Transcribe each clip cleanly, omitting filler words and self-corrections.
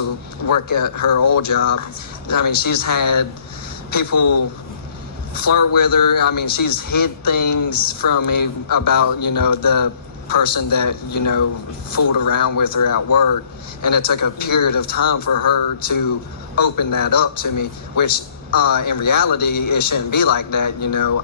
to work at her old job. I mean, she's had people flirt with her. I mean, she's hid things from me about, the person that, fooled around with her at work. And it took a period of time for her to open that up to me, which in reality, it shouldn't be like that.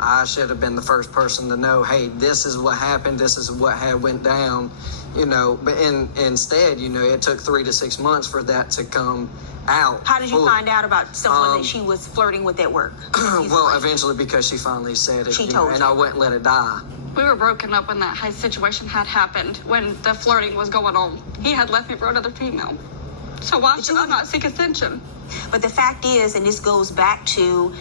I should have been the first person to know, hey, this is what happened. This is what had went down, but instead, it took 3 to 6 months for that to come out. How did you find out about someone that she was flirting with at work? Well, eventually, because she finally said it, she told and you. I wouldn't let it die. We were broken up when that situation had happened, when the flirting was going on. He had left me for another female. So why should I not seek attention? But the fact is, and this goes back to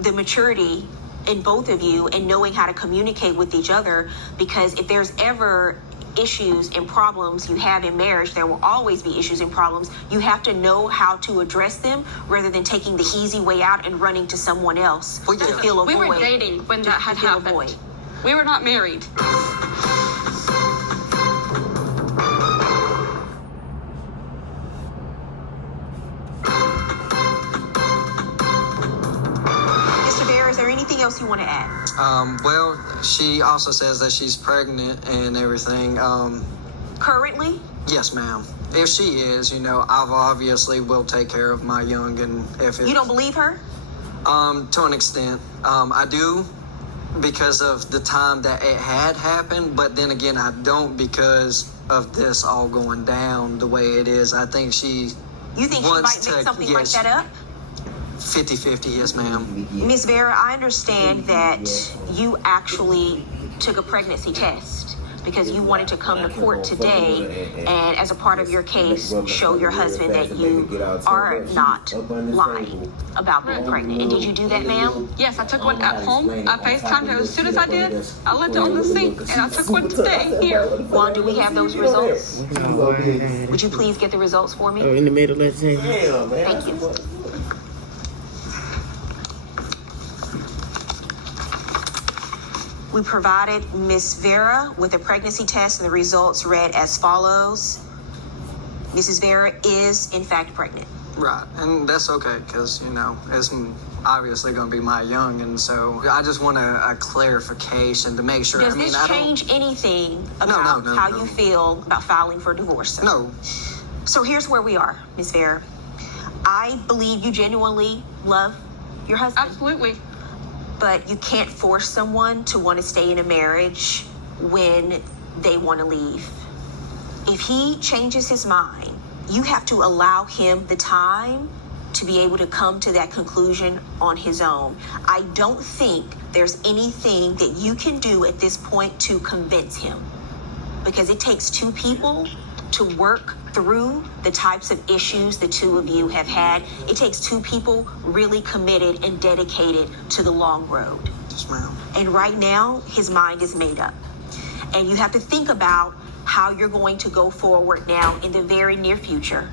the maturity in both of you and knowing how to communicate with each other, because if there's ever issues and problems you have in marriage, there will always be issues and problems. You have to know how to address them rather than taking the easy way out and running to someone else to fill a void. We were dating when that had happened. We were not married. Mr. Bear, is there anything else you want to add? Well, she also says that she's pregnant and everything. Currently? Yes, ma'am. If she is, I obviously will take care of my young, and if it's... You don't believe her? To an extent. I do, because of the time that it had happened, but then again, I don't, because of this all going down the way it is. I think she... You think she might make something like that up? 50-50, yes, ma'am. Ms. Vera, I understand that you actually took a pregnancy test because you wanted to come to court today and, as a part of your case, show your husband that you are not lying about being pregnant. And did you do that, ma'am? Yes, I took one at home. I FaceTimed her as soon as I did. I left it on the sink, and I took one today here. Juan, do we have those results? Would you please get the results for me? Oh, in the middle, let's say. Thank you. We provided Miss Vera with a pregnancy test, and the results read as follows. Mrs. Vera is, in fact, pregnant. Right, and that's okay, because, it's obviously going to be my young, and so I just want a clarification to make sure. Does this change anything about how you feel about filing for divorce, sir? No. So here's where we are, Miss Vera. I believe you genuinely love your husband. Absolutely. But you can't force someone to want to stay in a marriage when they want to leave. If he changes his mind, you have to allow him the time to be able to come to that conclusion on his own. I don't think there's anything that you can do at this point to convince him, because it takes two people to work through the types of issues the two of you have had. It takes two people really committed and dedicated to the long road. Yes, ma'am. And right now, his mind is made up. And you have to think about how you're going to go forward now in the very near future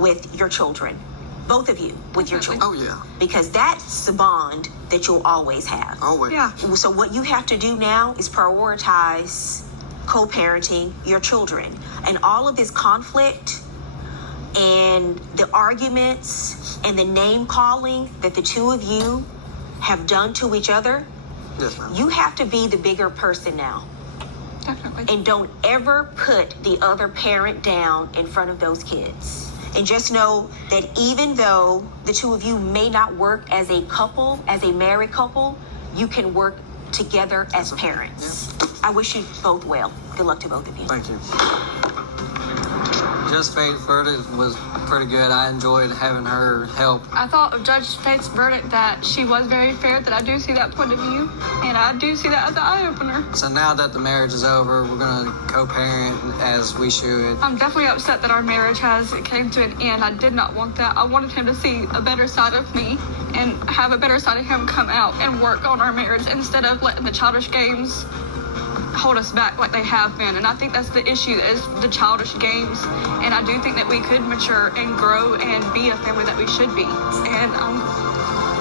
with your children. Both of you with your children. Oh, yeah. Because that's the bond that you'll always have. Always. Yeah. So what you have to do now is prioritize co-parenting your children. And all of this conflict and the arguments and the name calling that the two of you have done to each other, yes, ma'am. You have to be the bigger person now. Definitely. And don't ever put the other parent down in front of those kids. And just know that even though the two of you may not work as a couple, as a married couple, you can work together as parents. Yeah. I wish you both well. Good luck to both of you. Thank you. Judge Faith's verdict was pretty good. I enjoyed having her help. I thought of Judge Faith's verdict that she was very fair, that I do see that point of view, and I do see that as an eye-opener. So now that the marriage is over, we're going to co-parent as we should. I'm definitely upset that our marriage came to an end. I did not want that. I wanted him to see a better side of me and have a better side of him come out and work on our marriage instead of letting the childish games hold us back like they have been. And I think that's the issue, is the childish games. And I do think that we could mature and grow and be a family that we should be. And I'm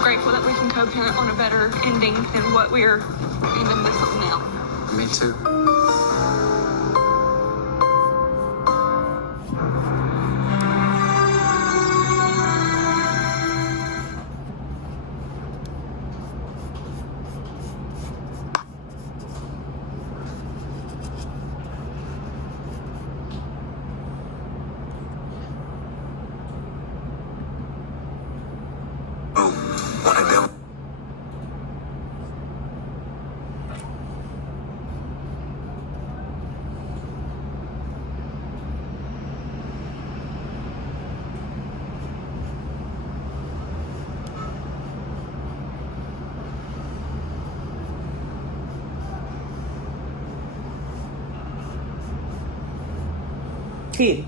grateful that we can co-parent on a better ending than what we're ending this on now. Me too. kid.